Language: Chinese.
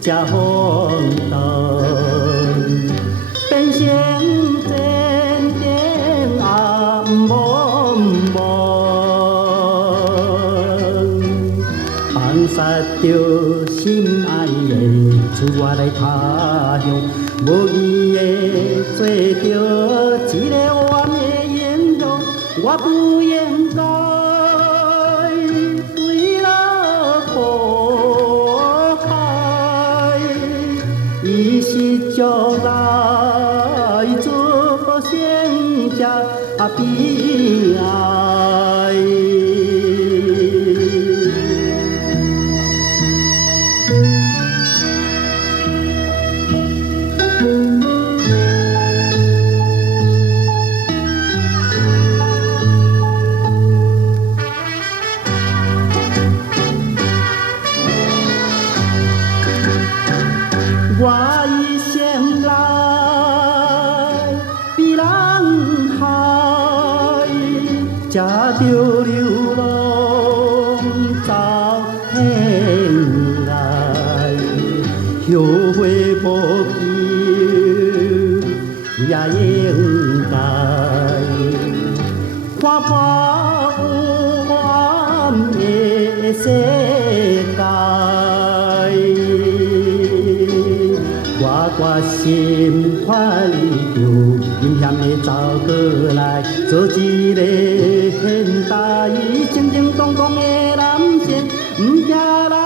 才风动，变成点点暗蒙蒙，放杀着心爱的，出我来他乡，无义的做着一个冤的英雄，我不应该对他祸害，伊是将来做成这悲哀。我一生来比人害，才着流浪走天来，后悔无救也应该，看破有缘的世界。我心看你着阴险的走过来，做一个现代正正当当的男性，不惊人。